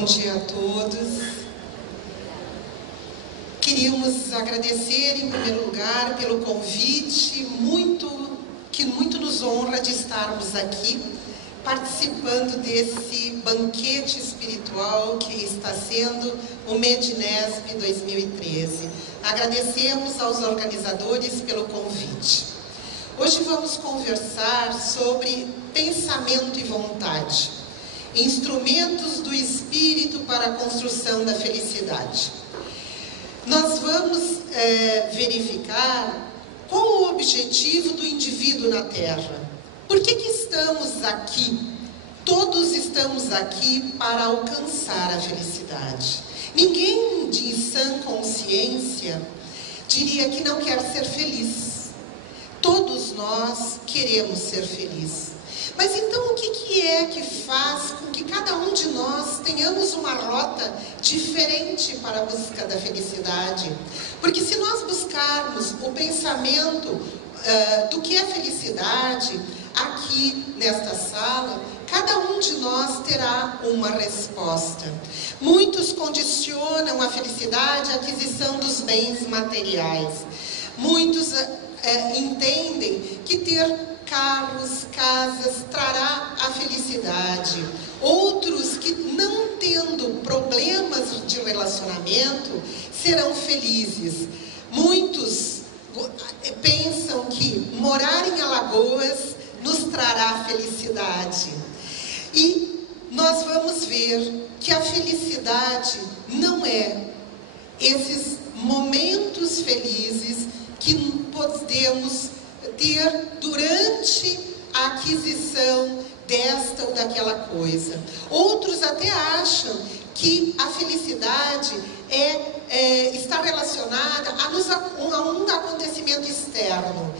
Bom dia a todos. Queríamos agradecer, em primeiro lugar, pelo convite que muito nos honra de estarmos aqui, participando desse banquete espiritual que está sendo o Medinesp 2013. Agradecemos aos organizadores pelo convite. Hoje vamos conversar sobre pensamento e vontade, instrumentos do espírito para a construção da felicidade. Nós vamos verificar qual o objetivo do indivíduo na Terra. Por que estamos aqui? Todos estamos aqui para alcançar a felicidade. Ninguém de sã consciência diria que não quer ser feliz. Todos nós queremos ser felizes. Mas então o que é que faz com que cada um de nós tenhamos uma rota diferente para a busca da felicidade? Porque se nós buscarmos o pensamento do que é felicidade, aqui nesta sala, cada um de nós terá uma resposta. Muitos condicionam a felicidade à aquisição dos bens materiais. Muitos entendem que ter carros, casas, trará a felicidade. Outros que, não tendo problemas de relacionamento, serão felizes. Muitos pensam que morar em Alagoas nos trará felicidade. E nós vamos ver que a felicidade não é esses momentos felizes que podemos ter durante a aquisição desta ou daquela coisa. Outros até acham que a felicidade está relacionada a um acontecimento externo.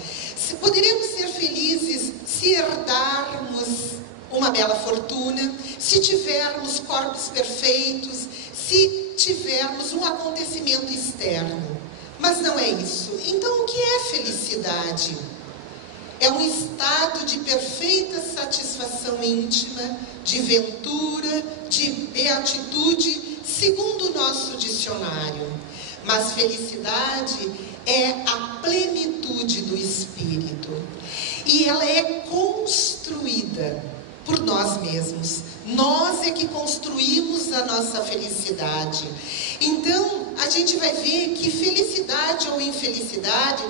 Poderemos ser felizes se herdarmos uma bela fortuna, se tivermos corpos perfeitos, se tivermos um acontecimento externo. Mas não é isso. Então, o que é felicidade? É um estado de perfeita satisfação íntima, de ventura, de beatitude, segundo o nosso dicionário. Mas felicidade é a plenitude do espírito. E ela é construída por nós mesmos. Nós é que construímos a nossa felicidade. Então, a gente vai ver que felicidade ou infelicidade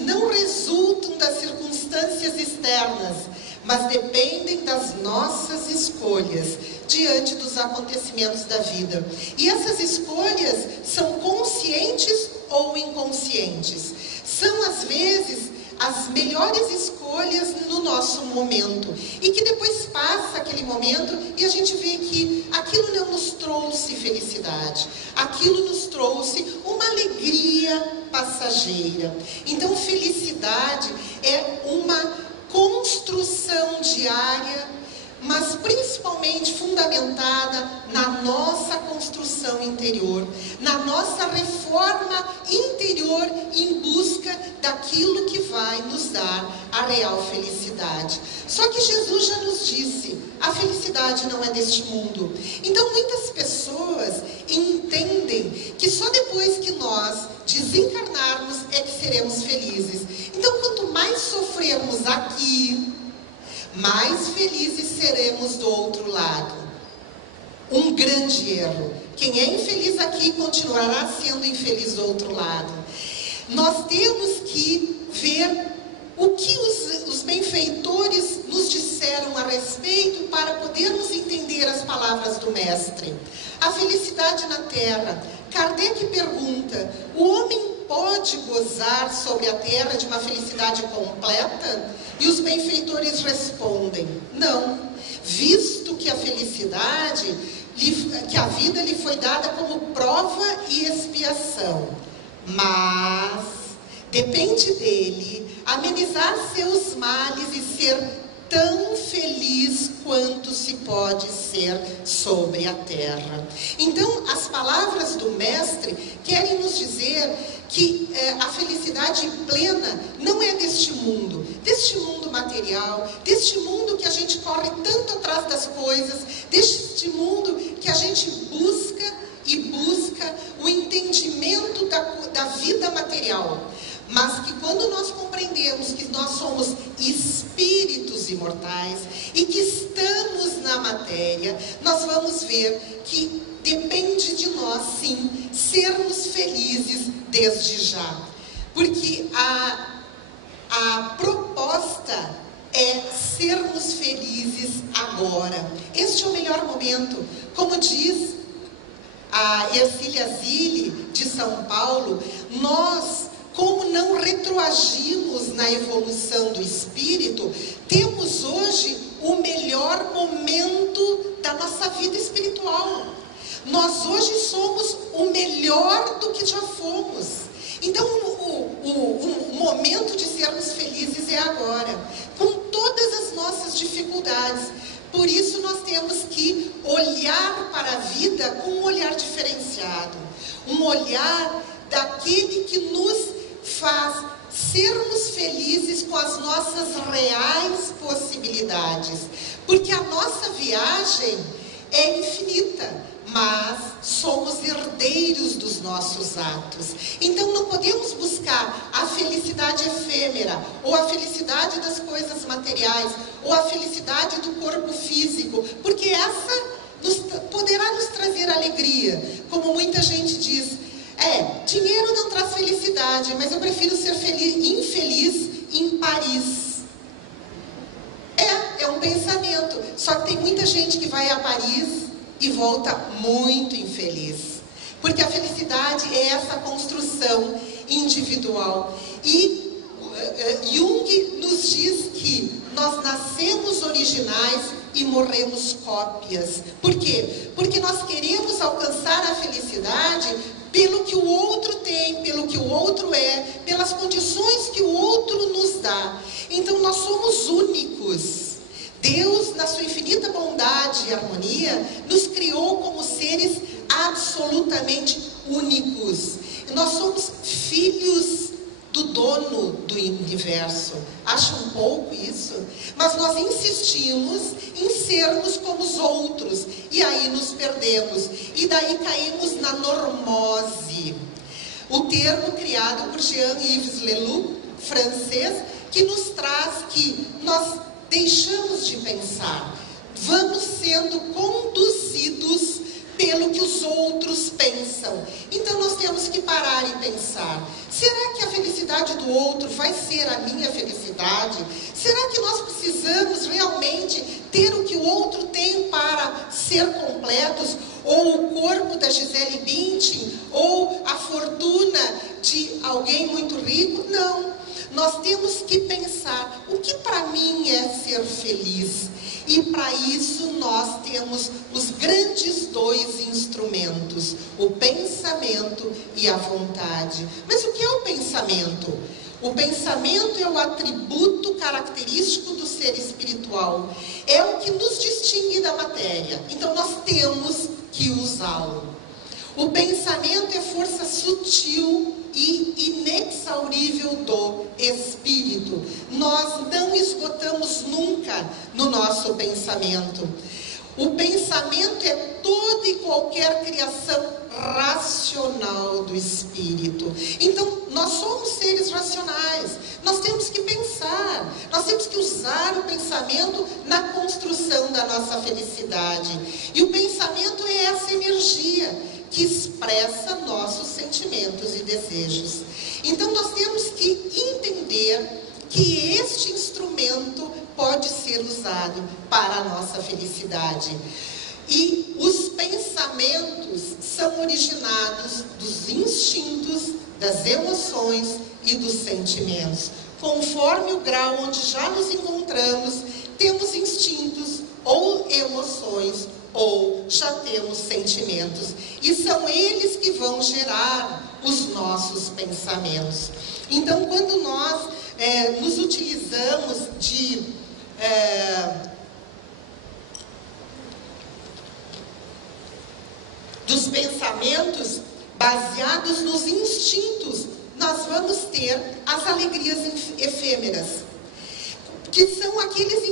não resultam das circunstâncias externas, mas dependem das nossas escolhas diante dos acontecimentos da vida. E essas escolhas são conscientes ou inconscientes. São, às vezes, as melhores escolhas no nosso momento, e que depois passa aquele momento e a gente vê que aquilo não nos trouxe felicidade, aquilo nos trouxe uma alegria passageira. Então, felicidade é uma construção diária, mas principalmente fundamentada na nossa construção interior, na nossa reforma interior em busca daquilo que vai nos dar a real felicidade. Só que Jesus já nos disse, a felicidade não é deste mundo. Então muitas pessoas entendem que só depois que nós desencarnarmos é que seremos felizes. Então quanto mais sofrermos aqui, mais felizes seremos do outro lado. Um grande erro. Quem é infeliz aqui continuará sendo infeliz do outro lado. Nós temos que ver o que os benfeitores nos disseram a respeito para podermos entender as palavras do Mestre. A felicidade na Terra. Kardec pergunta, o homem pode gozar sobre a Terra de uma felicidade completa? E os benfeitores respondem, não, visto que a felicidade, que a vida lhe foi dada como prova e expiação, mas depende dele amenizar seus males e ser tão feliz quanto se pode ser sobre a terra. Então, as palavras do Mestre querem nos dizer que a felicidade plena não é deste mundo material, deste mundo que a gente corre tanto atrás das coisas, deste mundo que a gente busca o entendimento da vida material. Mas que quando nós compreendemos que nós somos espíritos imortais e que estamos na matéria, nós vamos ver que depende de nós, sim, sermos felizes desde já. Porque a proposta é sermos felizes agora. Este é o melhor momento. Como diz a Ercília Zilli, de São Paulo, nós, como não retroagimos na evolução do espírito, temos hoje o melhor momento da nossa vida espiritual. Nós hoje somos o melhor do que já fomos. Então, o momento de sermos felizes é agora, com todas as nossas dificuldades. Por isso, nós temos que olhar para a vida com um olhar diferenciado. Um olhar daquele que nos faz sermos felizes com as nossas reais possibilidades. Porque a nossa viagem é infinita, mas somos herdeiros dos nossos atos. Então não podemos buscar a felicidade efêmera, ou a felicidade das coisas materiais, ou a felicidade do corpo físico, porque essa poderá nos trazer alegria. Como muita gente diz, dinheiro não traz felicidade, mas eu prefiro ser infeliz em Paris. É um pensamento. Só que tem muita gente que vai a Paris e volta muito infeliz. Porque a felicidade é essa construção individual. E Jung nos diz que nós nascemos originais e morremos cópias. Por quê? Porque nós queremos alcançar a felicidade pelo que o outro tem, pelo que o outro é, pelas condições que o outro nos dá. Então nós somos únicos. Deus, na sua infinita bondade e harmonia, nos criou como seres absolutamente únicos. Nós somos filhos do dono do universo. Acham pouco isso? Mas nós insistimos em sermos como os outros, e aí nos perdemos, e daí caímos na normose. O termo criado por Jean-Yves Leloup, francês, que nos traz que nós deixamos de pensar, vamos sendo conduzidos pelo que os outros pensam. Então nós temos que parar e pensar: será que a felicidade do outro vai ser a minha felicidade? Será que nós precisamos realmente ter o que o outro tem para ser completos? Ou o corpo da Gisele Bündchen? Ou a fortuna de alguém muito rico? Não. Nós temos que pensar: o que para mim é ser feliz? E para isso nós temos os grandes dois instrumentos, o pensamento e a vontade. Mas o que é o pensamento? O pensamento é o atributo característico do ser espiritual. É o que nos distingue da matéria. Então nós temos que usá-lo. O pensamento é força sutil e inexaurível do espírito. Nós não esgotamos nunca no nosso pensamento. O pensamento é toda e qualquer criação racional do espírito. Então, nós somos seres racionais. Nós temos que pensar. Nós temos que usar o pensamento na construção da nossa felicidade. E o pensamento é essa energia que expressa nossos sentimentos e desejos. Então nós temos que entender que este instrumento pode ser usado para a nossa felicidade. E os pensamentos são originados dos instintos, das emoções e dos sentimentos. Conforme o grau onde já nos encontramos, temos instintos ou emoções, ou já temos sentimentos. E são eles que vão gerar os nossos pensamentos. Então, quando nós nos utilizamos dos pensamentos, baseados nos instintos, nós vamos ter as alegrias efêmeras, que são aqueles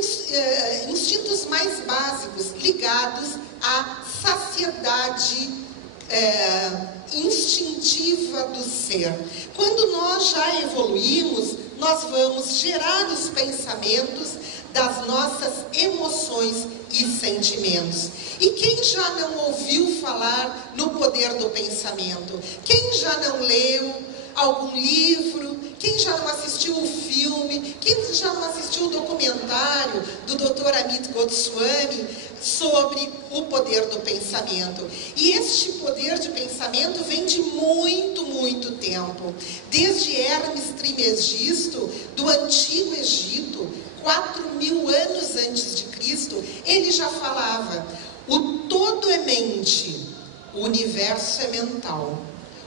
instintos mais básicos, ligados à saciedade instintiva do ser. Quando nós já evoluímos, nós vamos gerar os pensamentos das nossas emoções e sentimentos. E quem já não ouviu falar no poder do pensamento? Quem já não leu algum livro? Quem já não assistiu o filme? Quem já não assistiu o documentário do Dr. Amit Goswami sobre o poder do pensamento? E este poder de pensamento vem de muito, muito tempo. Desde Hermes Trismegisto, do Antigo Egito, 4.000 anos antes de Cristo, ele já falava: o todo é mente, o universo é mental.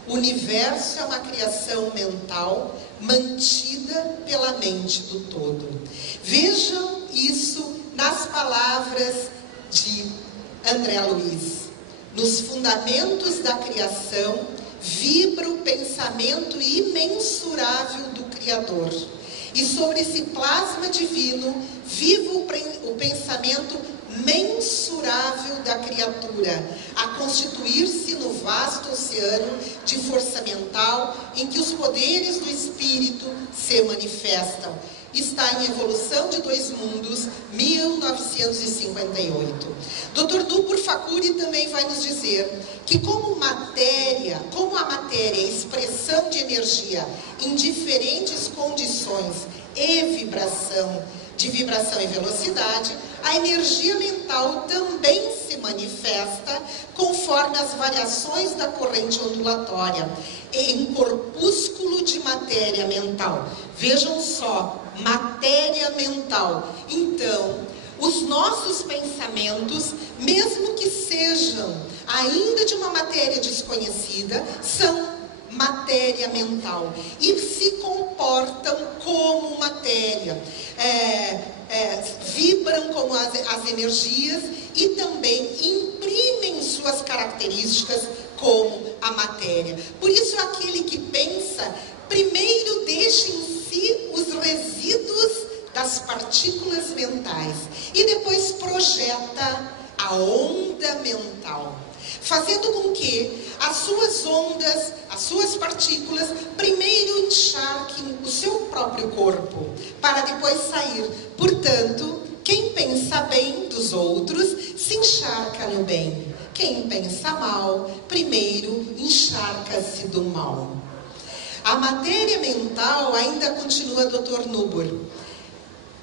O universo é uma criação mental mantida pela mente do todo. Vejam isso nas palavras de André Luiz. Nos fundamentos da criação vibra o pensamento imensurável do Criador. E sobre esse plasma divino vive o pensamento mensurável da criatura, a constituir-se no vasto oceano de força mental em que os poderes do espírito se manifestam. Está em Evolução de Dois Mundos, 1958. Dr. Nupur Thakuri também vai nos dizer que como a matéria é expressão de energia em diferentes condições e de vibração e velocidade, a energia mental também se manifesta conforme as variações da corrente ondulatória em corpúsculo de matéria mental. Vejam só, matéria mental. Então, os nossos pensamentos, mesmo que sejam ainda de uma matéria desconhecida, são matéria mental e se comportam como matéria, vibram como as energias e também imprimem suas características como a matéria. Por isso, aquele que pensa, primeiro deixa em si os resíduos das partículas mentais e depois projeta a onda mental, fazendo com que as suas ondas, as suas partículas, primeiro encharquem o seu próprio corpo, para depois sair. Portanto, quem pensa bem dos outros, se encharca no bem. Quem pensa mal, primeiro encharca-se do mal. A matéria mental, ainda continua Dr. Nupur,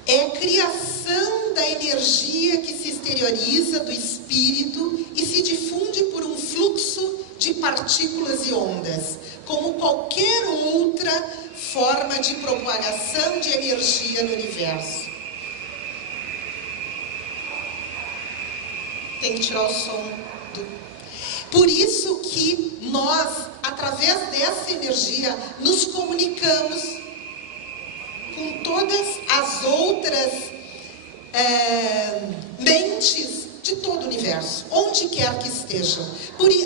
é criação da energia que se exterioriza do espírito e se difunde por um fluxo de partículas e ondas, como qualquer outra forma de propagação de energia no universo. Tem que tirar o som Por isso que nós, através dessa energia, nos comunicamos com todas as outras mentes de todo o universo, onde quer que estejam.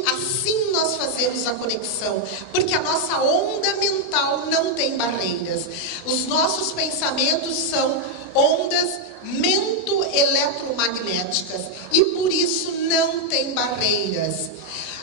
Assim nós fazemos a conexão, porque a nossa onda mental não tem barreiras. Os nossos pensamentos são ondas mento-eletromagnéticas e por isso não tem barreiras.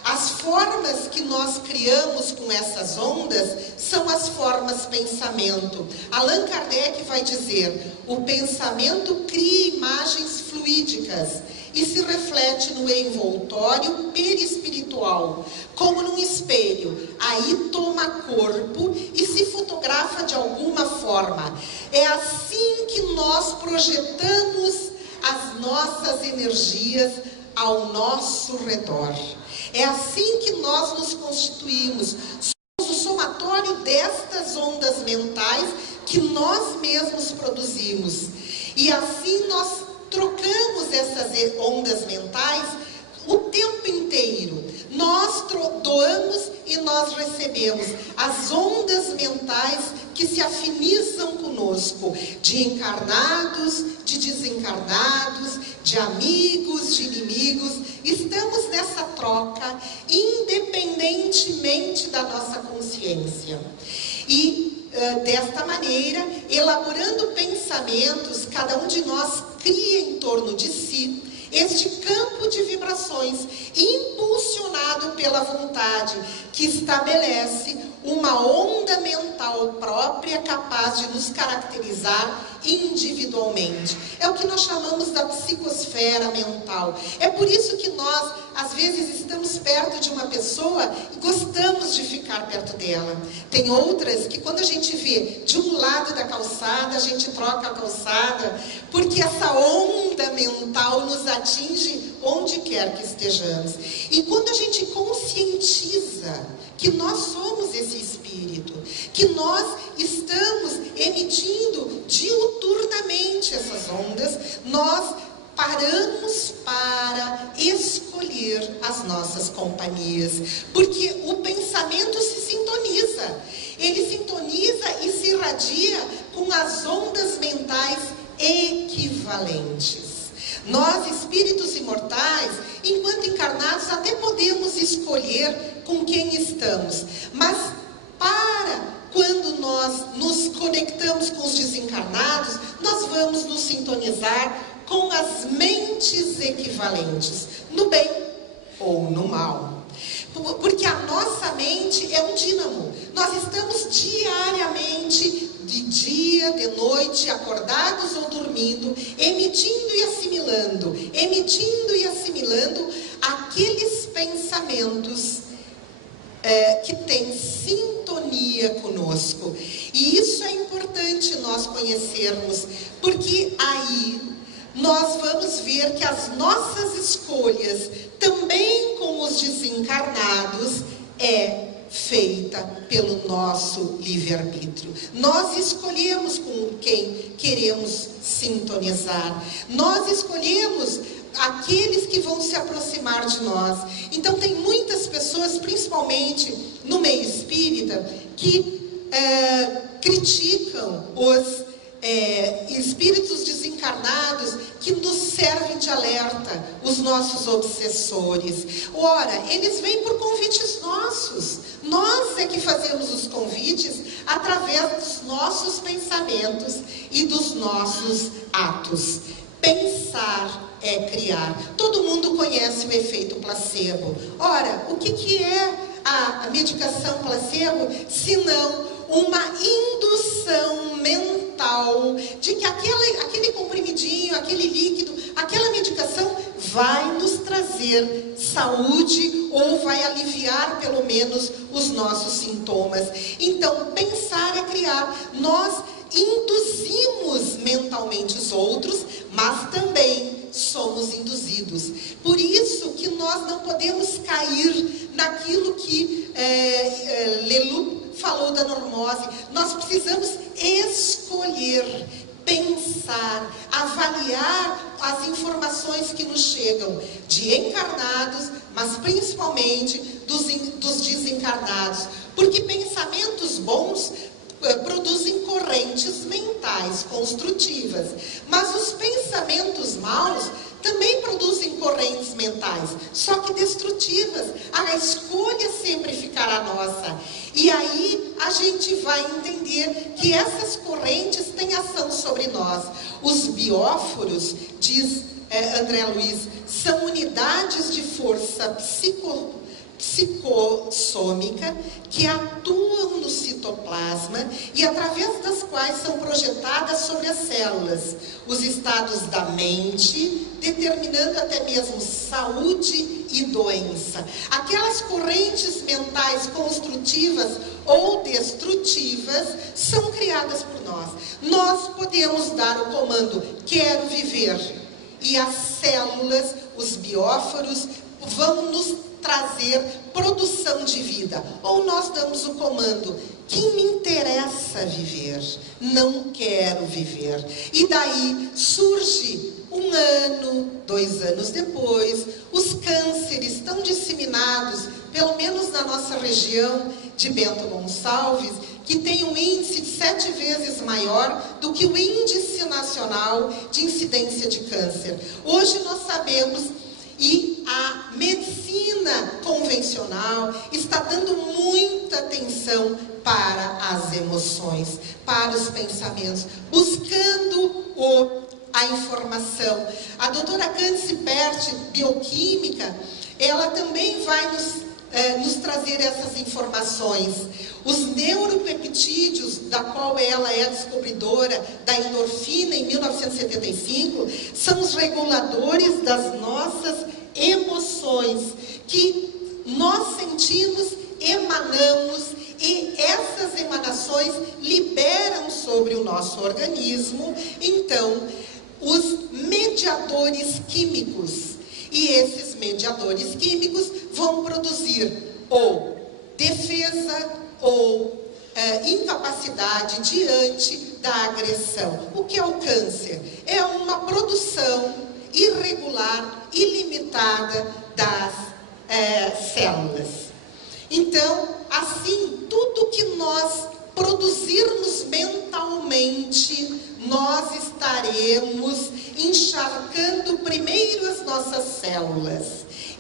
As formas que nós criamos com essas ondas são as formas pensamento. Allan Kardec vai dizer: o pensamento cria imagens fluídicas e se reflete no envoltório perispiritual, como num espelho. Aí toma corpo e se fotografa de alguma forma. É assim que nós projetamos as nossas energias ao nosso redor. É assim que nós nos constituímos. Somos o somatório destas ondas mentais que nós mesmos produzimos. E assim nós trocamos essas ondas mentais o tempo inteiro. Nós doamos e nós recebemos as ondas mentais que se afinizam conosco, de encarnados, de desencarnados, de amigos, de inimigos. Estamos nessa troca, independentemente da nossa consciência. E desta maneira, elaborando pensamentos, cada um de nós cria em torno de si este campo de vibrações, impulsionado pela vontade, que estabelece uma onda mental própria capaz de nos caracterizar individualmente. É o que nós chamamos da psicosfera mental. É por isso que nós, às vezes, estamos perto de uma pessoa e gostamos de ficar perto dela. Tem outras que, quando a gente vê de um lado da calçada, a gente troca a calçada, porque essa onda mental nos atinge onde quer que estejamos. E quando a gente conscientiza que nós somos esse espírito, que nós estamos emitindo diuturnamente essas ondas, nós paramos para escolher as nossas companhias, porque o pensamento se sintoniza, ele sintoniza e se irradia com as ondas mentais equivalentes. Nós, espíritos imortais, enquanto encarnados, até podemos escolher com quem estamos, mas quando nós nos conectamos com os desencarnados, nós vamos nos sintonizar com as mentes equivalentes, no bem ou no mal. Porque a nossa mente é um dínamo. Nós estamos diariamente, de dia, de noite, acordados ou dormindo, emitindo e assimilando aqueles pensamentos que têm sintonia conosco. E isso é importante nós conhecermos, porque aí nós vamos ver que as nossas escolhas, também com os desencarnados, é feita pelo nosso livre-arbítrio. Nós escolhemos com quem queremos sintonizar. Nós escolhemos aqueles que vão se aproximar de nós. Então tem muitas pessoas, principalmente no meio espírita, que criticam os espíritos desencarnados que nos servem de alerta, os nossos obsessores. Ora, eles vêm por convites nossos. Nós é que fazemos os convites através dos nossos pensamentos e dos nossos atos. Pensar é criar. Todo mundo conhece o efeito placebo. Ora, o que é a medicação placebo, se não uma indução mental de que aquele comprimidinho, aquele líquido, aquela medicação vai nos trazer saúde ou vai aliviar pelo menos os nossos sintomas. Então, pensar é criar. Nós induzimos mentalmente os outros, mas também somos induzidos. Por isso que nós não podemos cair naquilo que Leloup falou da normose. Nós precisamos escolher, pensar, avaliar as informações que nos chegam de encarnados, mas principalmente dos desencarnados. Porque pensamentos bons produzem correntes mentais construtivas, mas os pensamentos maus também produzem correntes mentais, só que destrutivas. A escolha sempre ficará nossa. E aí a gente vai entender que essas correntes têm ação sobre nós. Os bióforos, diz André Luiz, são unidades de força psicossômica que atuam no citoplasma e através das quais são projetadas sobre as células os estados da mente, determinando até mesmo saúde e doença. Aquelas correntes mentais construtivas ou destrutivas são criadas por nós. Nós podemos dar o comando quero viver e as células, os bióforos, vão nos trazer produção de vida. Ou nós damos o comando, que me interessa viver, não quero viver. E daí surge Um ano, 2 anos depois, os cânceres tão disseminados, pelo menos na nossa região de Bento Gonçalves, que tem um índice de 7 vezes maior do que o índice nacional de incidência de câncer. Hoje nós sabemos, e a medicina convencional está dando muita atenção para as emoções, para os pensamentos, buscando a informação. A doutora Candice Perti, bioquímica, ela também vai nos trazer essas informações. Os neuropeptídeos, da qual ela é a descobridora da endorfina em 1975, são os reguladores das nossas emoções, que nós sentimos, emanamos, e essas emanações liberam sobre o nosso organismo, então, os mediadores químicos. E esses mediadores químicos vão produzir ou defesa ou incapacidade diante da agressão. O que é o câncer? É uma produção irregular, ilimitada das células. Então, assim, tudo que nós produzirmos mentalmente, nós estaremos encharcando primeiro as nossas células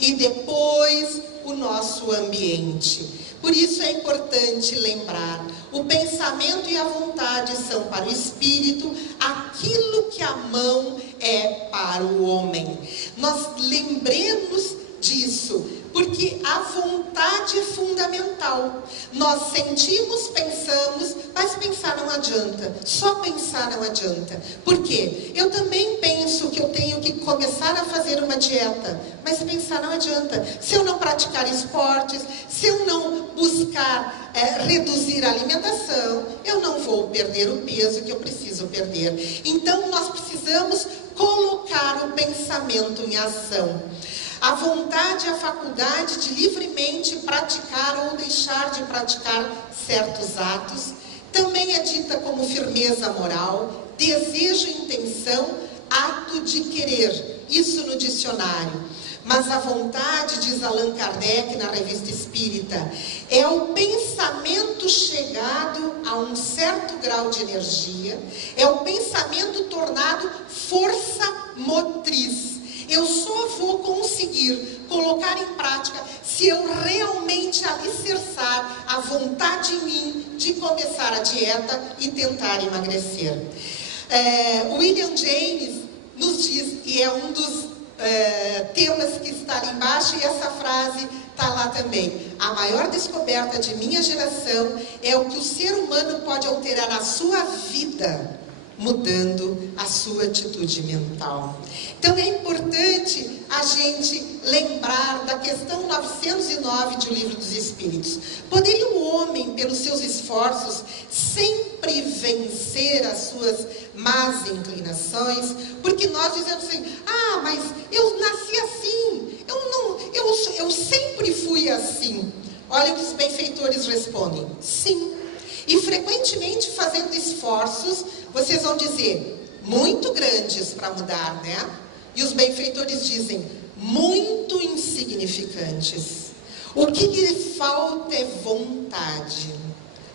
e depois o nosso ambiente. Por isso é importante lembrar, o pensamento e a vontade são para o espírito, aquilo que a mão é para o homem. Nós lembremos disso, porque a vontade é fundamental. Nós sentimos, pensamos, mas pensar não adianta. Só pensar não adianta. Por quê? Eu também penso que eu tenho que começar a fazer uma dieta, mas pensar não adianta. Se eu não praticar esportes, se eu não buscar reduzir a alimentação, eu não vou perder o peso que eu preciso perder. Então nós precisamos colocar o pensamento em ação. A vontade é a faculdade de livremente praticar ou deixar de praticar certos atos. Também é dita como firmeza moral, desejo e intenção, ato de querer. Isso no dicionário. Mas a vontade, diz Allan Kardec na Revista Espírita, é o pensamento chegado a um certo grau de energia, é o pensamento tornado força motriz. Eu só vou conseguir colocar em prática se eu realmente alicerçar a vontade em mim de começar a dieta e tentar emagrecer. William James nos diz, e é um dos temas que está ali embaixo, e essa frase está lá também: a maior descoberta de minha geração é o que o ser humano pode alterar na sua vida, mudando a sua atitude mental. Então é importante a gente lembrar da questão 909 de O Livro dos Espíritos. Poderia o homem, pelos seus esforços, sempre vencer as suas más inclinações? Porque nós dizemos assim: ah, mas eu nasci assim, eu sempre fui assim. Olha o que os benfeitores respondem: sim. E frequentemente fazendo esforços, vocês vão dizer, muito grandes para mudar, né? E os benfeitores dizem, muito insignificantes. O que lhe falta é vontade.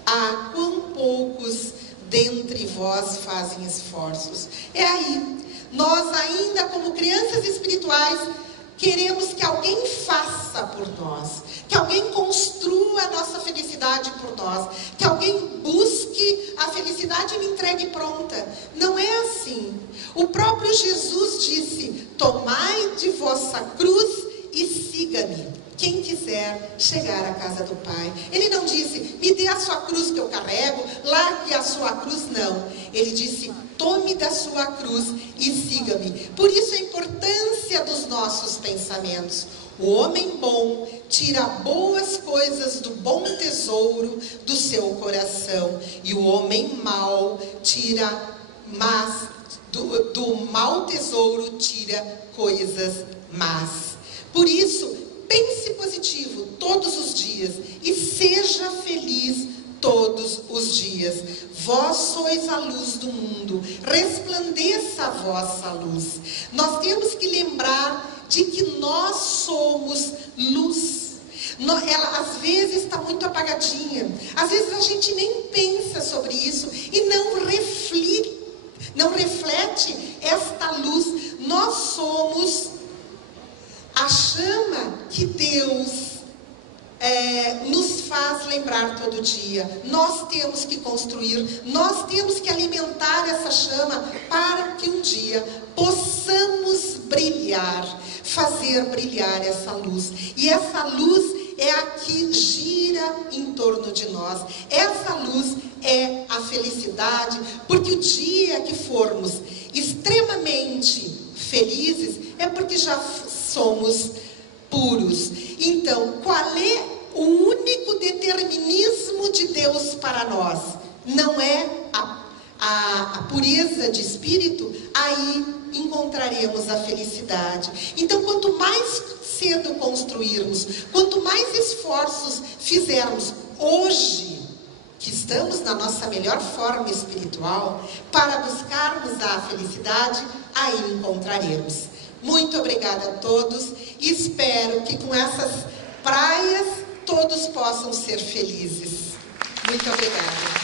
Ah, quão poucos dentre vós fazem esforços. É aí. Nós ainda, como crianças espirituais, queremos que alguém faça por nós, que alguém construa a nossa felicidade por nós, que alguém busque a felicidade e me entregue pronta. Não é assim. O próprio Jesus disse, tomai de vossa cruz e siga-me. Quem quiser chegar à casa do Pai. Ele não disse, me dê a sua cruz que eu carrego, largue a sua cruz, não. Ele disse, tome da sua cruz e siga-me. Por isso a importância dos nossos pensamentos. O homem bom tira boas coisas do bom tesouro do seu coração. E o homem mau tira do mau tesouro tira coisas más. Por isso, pense positivo todos os dias e seja feliz todos os dias. Vós sois a luz do mundo, resplandeça a vossa luz. Nós temos que lembrar de que nós somos luz. Ela às vezes está muito apagadinha, às vezes a gente nem pensa sobre isso e não reflete esta luz. Nós somos a chama que Deus nos faz lembrar todo dia. Nós temos que construir, nós temos que alimentar essa chama para que um dia possamos brilhar, fazer brilhar essa luz. E essa luz é a que gira em torno de nós. Essa luz é a felicidade, porque o dia que formos extremamente felizes é porque já somos puros. Então, qual é o único determinismo de Deus para nós? Não é a pureza de espírito? Aí encontraremos a felicidade. Então, quanto mais cedo construirmos, quanto mais esforços fizermos hoje, que estamos na nossa melhor forma espiritual, para buscarmos a felicidade, aí encontraremos. Muito obrigada a todos e espero que com essas praias todos possam ser felizes. Muito obrigada.